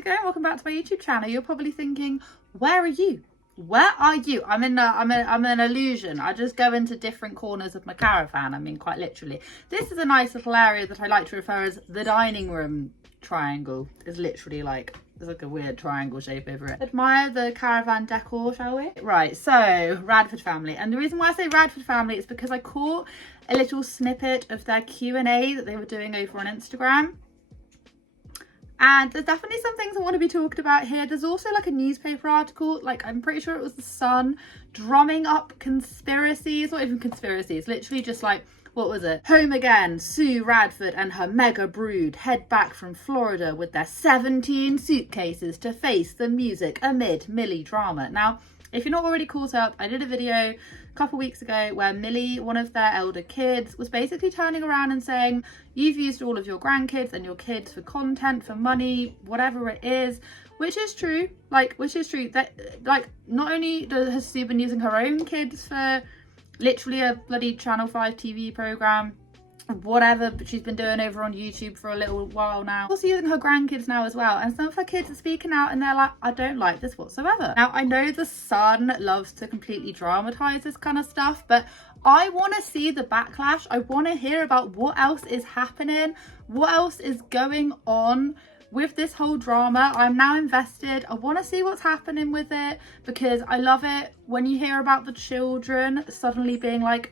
it going? Welcome back to my YouTube channel. You're probably thinking, where are you? Where are you? I'm an illusion. I just go into different corners of my caravan. I mean, quite literally. This is a nice little area that I like to refer as the dining room triangle. It's literally like, there's like a weird triangle shape over it. Admire the caravan decor, shall we? Right, so Radford Family. And the reason why I say Radford Family is because I caught a little snippet of their Q&A that they were doing over on Instagram. And there's definitely some things I want to be talking about here. There's also like a newspaper article, like I'm pretty sure it was The Sun, drumming up conspiracies, not even conspiracies, literally just like, what was it? Home again, Sue Radford and her mega brood head back from Florida with their 17 suitcases to face the music amid Millie drama. Now, if you're not already caught up, I did a video a couple weeks ago where Millie, one of their elder kids, was basically turning around and saying, you've used all of your grandkids and your kids for content, for money, whatever it is, which is true. That, like, not only has Sue been using her own kids for literally a bloody Channel 5 TV programme, whatever, but she's been doing over on YouTube for a little while now. Also using her grandkids now as well, and some of her kids are speaking out and they're like, I don't like this whatsoever. Now, I know The Sun loves to completely dramatise this kind of stuff, but I want to see the backlash. I want to hear about what else is happening, what else is going on with this whole drama. I'm now invested. I want to see what's happening with it, because I love it when you hear about the children suddenly being like,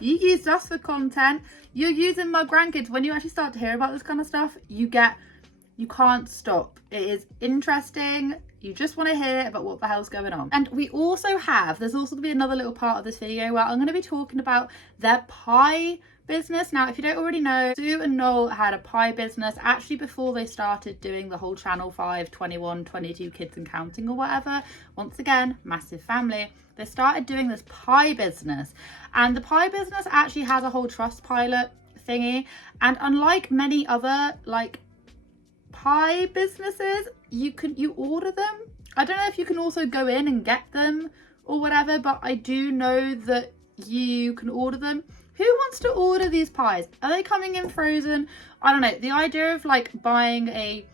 you used us for content, you're using my grandkids. When you actually start to hear about this kind of stuff, you can't stop. It is interesting. You just want to hear about what the hell's going on. And we also have, there's also going to be another little part of this video where I'm going to be talking about their pie business. Now, if you don't already know, Sue and Noel had a pie business actually before they started doing the whole Channel 5, 21, 22 kids and counting or whatever. Once again, massive family. They started doing this pie business, and the pie business actually has a whole Trustpilot thingy. And unlike many other like pie businesses, you order them. I don't know if you can also go in and get them or whatever, but I do know that you can order them. Who wants to order these pies? Are they coming in frozen? I don't know. The idea of like buying a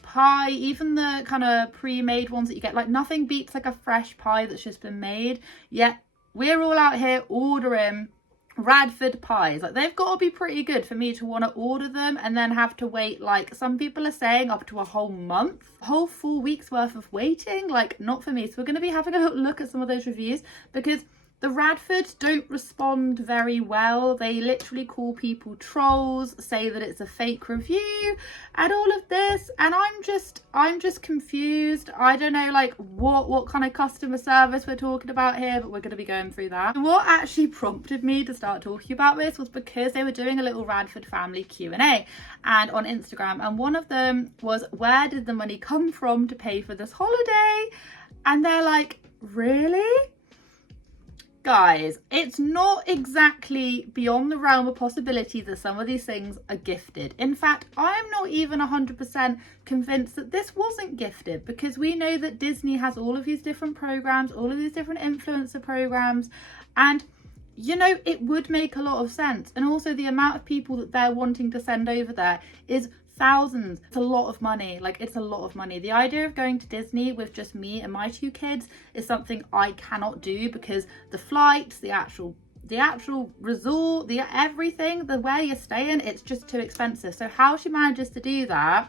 pie, even the kind of pre-made ones that you get, like nothing beats like a fresh pie that's just been made. Yet we're all out here ordering Radford Pies. Like, they've got to be pretty good for me to want to order them and then have to wait, like some people are saying, up to a whole month, a whole 4 weeks worth of waiting. Like, not for me. So we're going to be having a look at some of those reviews, because the Radfords don't respond very well. They literally call people trolls, say that it's a fake review and all of this. And I'm just confused. I don't know like what kind of customer service we're talking about here, but we're going to be going through that. And what actually prompted me to start talking about this was because they were doing a little Radford Family QA and on Instagram. And one of them was, where did the money come from to pay for this holiday? And they're like, really? Guys, it's not exactly beyond the realm of possibility that some of these things are gifted. In fact, I'm not even 100% convinced that this wasn't gifted, because we know that Disney has all of these different programs, all of these different influencer programs, and you know, it would make a lot of sense. And also the amount of people that they're wanting to send over there is thousands. It's a lot of money. Like, it's a lot of money. The idea of going to Disney with just me and my 2 kids is something I cannot do, because the flights, the actual resort, the everything, the where you're staying, it's just too expensive. So how she manages to do that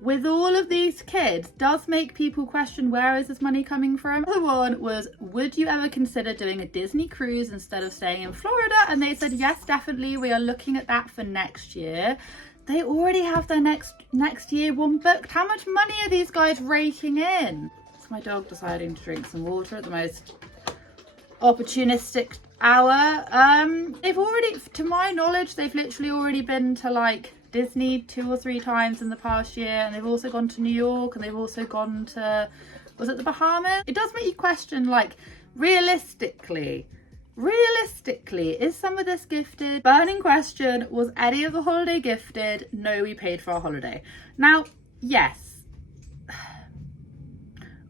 with all of these kids does make people question, where is this money coming from? The other one was, would you ever consider doing a Disney cruise instead of staying in Florida? And they said, yes, definitely. We are looking at that for next year. They already have their next year one booked. How much money are these guys raking in? It's my dog deciding to drink some water at the most opportunistic hour. They've already, to my knowledge, they've literally already been to like Disney 2 or 3 times in the past year, and they've also gone to New York, and they've also gone to, was it the Bahamas? It does make you question, like, realistically, is some of this gifted? Burning question, was any of the holiday gifted? No, we paid for our holiday. Now, yes,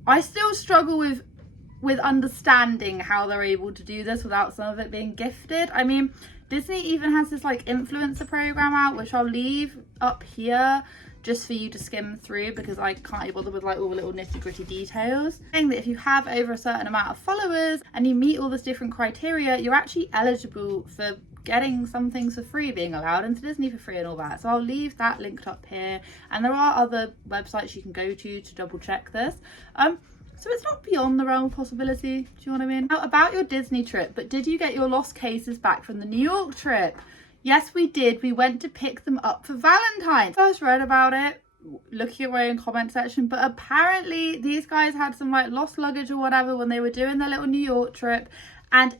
I still struggle with understanding how they're able to do this without some of it being gifted. I mean, Disney even has this like influencer program out, which I'll leave up here. just for you to skim through, because I can't be bothered with like all the little nitty-gritty details. Saying that if you have over a certain amount of followers and you meet all this different criteria, you're actually eligible for getting some things for free being allowed into Disney for free and all that. So I'll leave that linked up here, and there are other websites you can go to double check this. So it's not beyond the realm of possibility, do you know what I mean? Now, about your Disney trip, but did you get your lost cases back from the New York trip? Yes, we did. We went to pick them up for Valentine's. First read about it, looking at my own comment section, but apparently these guys had some like lost luggage or whatever when they were doing their little New York trip, and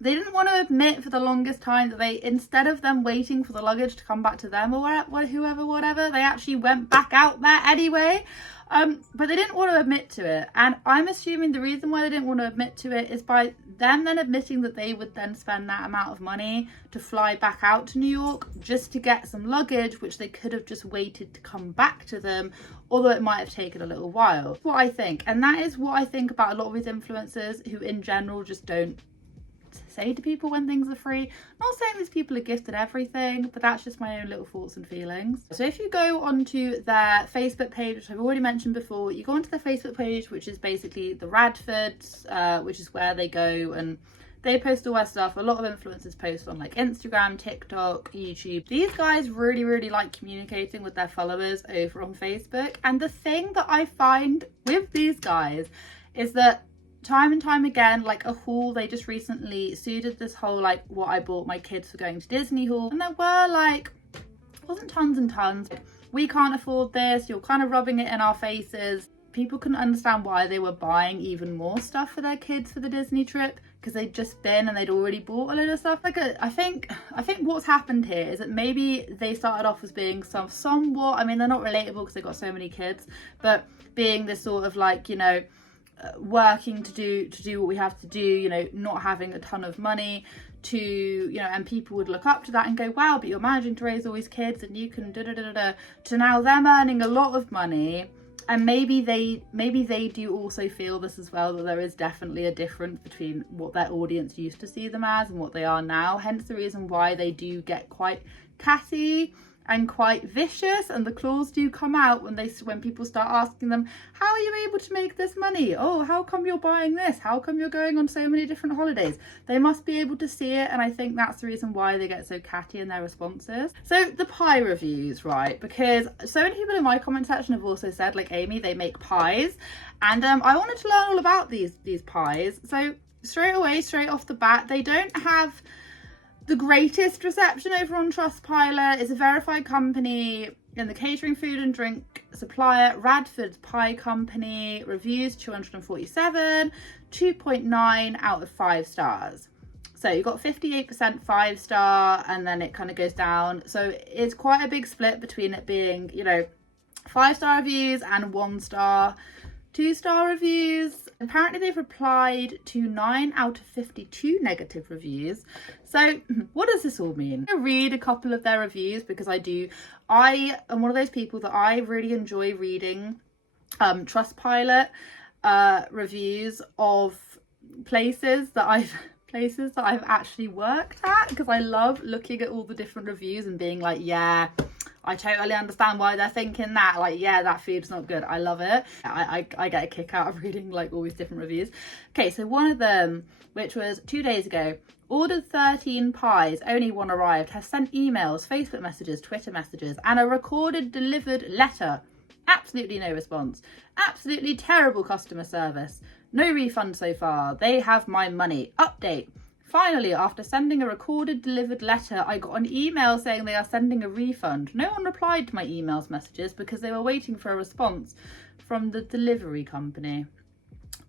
they didn't want to admit for the longest time that they, instead of them waiting for the luggage to come back to them or whatever, they actually went back out there anyway. But they didn't want to admit to it, and I'm assuming the reason why they didn't want to admit to it is by them then admitting that they would then spend that amount of money to fly back out to New York just to get some luggage, which they could have just waited to come back to them, although it might have taken a little while. That's what I think, and that is what I think about a lot of these influencers who in general just don't say to people when things are free. I'm not saying these people are gifted everything, but that's just my own little thoughts and feelings. So if you go onto their Facebook page, which I've already mentioned before, you go onto their Facebook page, which is basically the Radfords, which is where they go and they post all their stuff. A lot of influencers post on like Instagram, TikTok, YouTube. These guys really like communicating with their followers over on Facebook, and the thing that I find with these guys is that time and time again, like a haul, they just recently suited this whole like what I bought my kids for going to Disney haul, and there were like, wasn't tons and tons, like, we can't afford this, you're kind of rubbing it in our faces. People couldn't understand why they were buying even more stuff for their kids for the Disney trip, because they'd just been and they'd already bought a load of stuff. Like I think what's happened here is that maybe they started off as being somewhat, I mean, they're not relatable because they've got so many kids, but being this sort of like, you know, working to do what we have to do, you know, not having a ton of money to, you know, and people would look up to that and go, wow, but you're managing to raise all these kids and you can to now them earning a lot of money. And maybe they do also feel this as well, that there is definitely a difference between what their audience used to see them as and what they are now, hence the reason why they do get quite catty and quite vicious, and the claws do come out when people start asking them, how are you able to make this money? Oh, how come you're buying this? How come you're going on so many different holidays? They must be able to see it, and I think that's the reason why they get so catty in their responses. So the pie reviews, right? Because so many people in my comment section have also said, like Amy, they make pies, and I wanted to learn all about these pies. So straight off the bat, they don't have the greatest reception over on Trustpilot. It's a verified company in the catering, food and drink supplier. Radford Pie Company, reviews 247, 2.9 out of 5 stars. So you've got 58% 5-star, and then it kind of goes down. So it's quite a big split between it being, you know, 5-star reviews and 1-star, 2-star reviews. Apparently they've replied to 9 out of 52 negative reviews. So what does this all mean? I'm going to read a couple of their reviews because I am one of those people that I really enjoy reading Trustpilot reviews of places that I've actually worked at, because I love looking at all the different reviews and being like, yeah, I totally understand why they're thinking that. Like, yeah, that food's not good. I love it. I get a kick out of reading like all these different reviews. Okay, so one of them, which was 2 days ago, ordered 13 pies, only one arrived, has sent emails, Facebook messages, Twitter messages, and a recorded delivered letter. Absolutely no response. Absolutely terrible customer service. No refund so far. They have my money. Update. Finally, after sending a recorded delivered letter, I got an email saying they are sending a refund. No one replied to my emails messages because they were waiting for a response from the delivery company.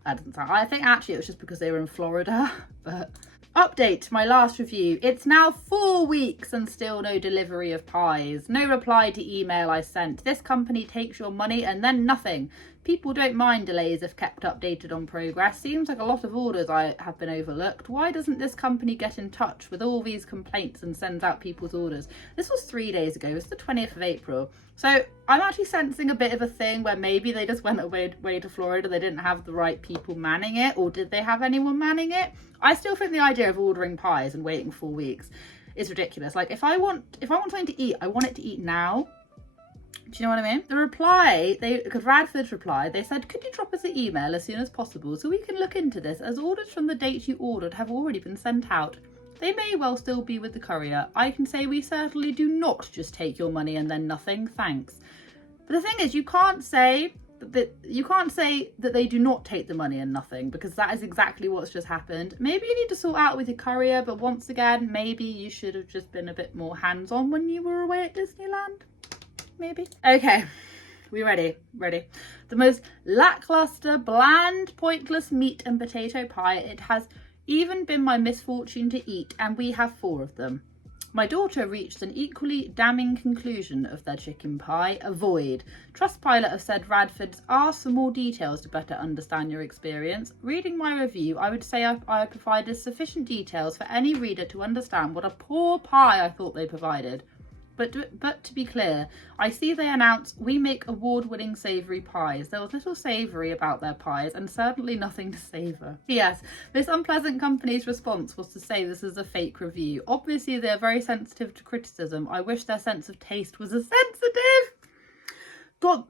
That doesn't sound... I think actually it was just because they were in Florida, but... Update to my last review. It's now 4 weeks and still no delivery of pies. No reply to email I sent. This company takes your money and then nothing. People don't mind delays if kept updated on progress. Seems like a lot of orders have been overlooked. Why doesn't this company get in touch with all these complaints and sends out people's orders? This was 3 days ago. It's the 20th of April. So I'm actually sensing a bit of a thing where maybe they just went away to Florida. They didn't have the right people manning it, or did they have anyone manning it? I still think the idea of ordering pies and waiting 4 weeks is ridiculous. Like if I want something to eat, I want it to eat now. Do you know what I mean? The reply, because Radford's reply, they said, could you drop us an email as soon as possible so we can look into this, as orders from the date you ordered have already been sent out. They may well still be with the courier. I can say we certainly do not just take your money and then nothing, thanks. But the thing is, you can't say that they do not take the money and nothing, because that is exactly what's just happened. Maybe you need to sort out with your courier, but once again, maybe you should have just been a bit more hands-on when you were away at Disneyland. Maybe. Okay, we ready? Ready. The most lackluster, bland, pointless meat and potato pie it has even been my misfortune to eat, and we have 4 of them. My daughter reached an equally damning conclusion of their chicken pie. Avoid. Trustpilot have said Radford's asked for more details to better understand your experience. Reading my review, I would say I provided sufficient details for any reader to understand what a poor pie I thought they provided. But to be clear, I see they announce we make award-winning savoury pies. There was little savoury about their pies and certainly nothing to savour. Yes, this unpleasant company's response was to say this is a fake review. Obviously, they're very sensitive to criticism. I wish their sense of taste was as sensitive. God,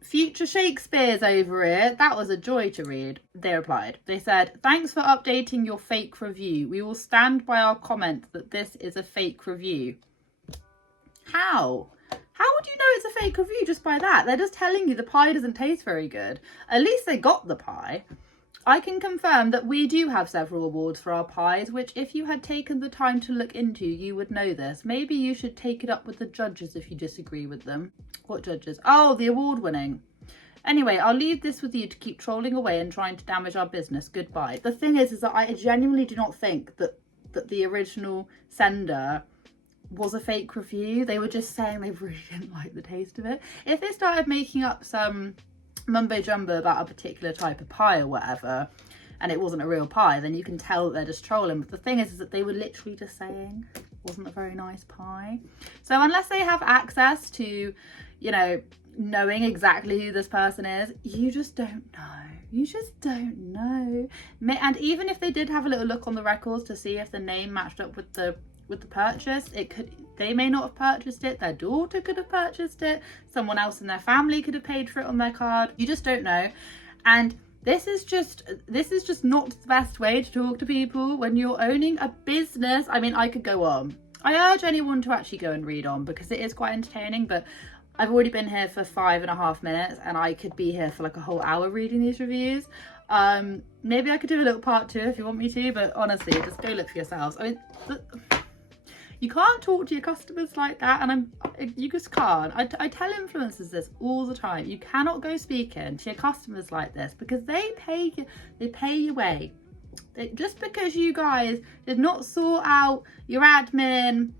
Future Shakespeare's over here. That was a joy to read. They replied. They said, thanks for updating your fake review. We will stand by our comment that this is a fake review. How? How would you know it's a fake review just by that? They're just telling you the pie doesn't taste very good. At least they got the pie. I can confirm that we do have several awards for our pies, which if you had taken the time to look into, you would know this. Maybe you should take it up with the judges if you disagree with them. What judges? Oh, the award winning. Anyway, I'll leave this with you to keep trolling away and trying to damage our business. Goodbye. The thing is that I genuinely do not think that the original sender was a fake review. They were just saying they really didn't like the taste of it. If they started making up some mumbo jumbo about a particular type of pie or whatever, and it wasn't a real pie, then you can tell that they're just trolling. But the thing is that they were literally just saying it wasn't a very nice pie. So unless they have access to, you know, knowing exactly who this person is, you just don't know. You just don't know. And even if they did have a little look on the records to see if the name matched up with the purchase, they may not have purchased it, their daughter could have purchased it, someone else in their family could have paid for it on their card. You just don't know. And this is just not the best way to talk to people when you're owning a business. I mean, I could go on. I urge anyone to actually go and read on, because it is quite entertaining, but I've already been here for 5.5 minutes and I could be here for like a whole hour reading these reviews. Maybe I could do a little part 2 if you want me to, but honestly, just go look for yourselves. I mean, you can't talk to your customers like that, and you just can't. I tell influencers this all the time. You cannot go speaking to your customers like this, because they pay your way. Just because you guys did not sort out your admin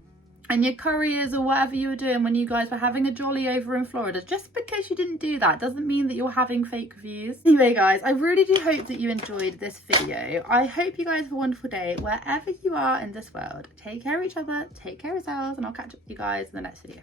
and your couriers or whatever you were doing when you guys were having a jolly over in Florida, just because you didn't do that doesn't mean that you're having fake reviews. Anyway guys, I really do hope that you enjoyed this video. I hope you guys have a wonderful day wherever you are in this world. Take care of each other, take care of yourselves, and I'll catch up with you guys in the next video.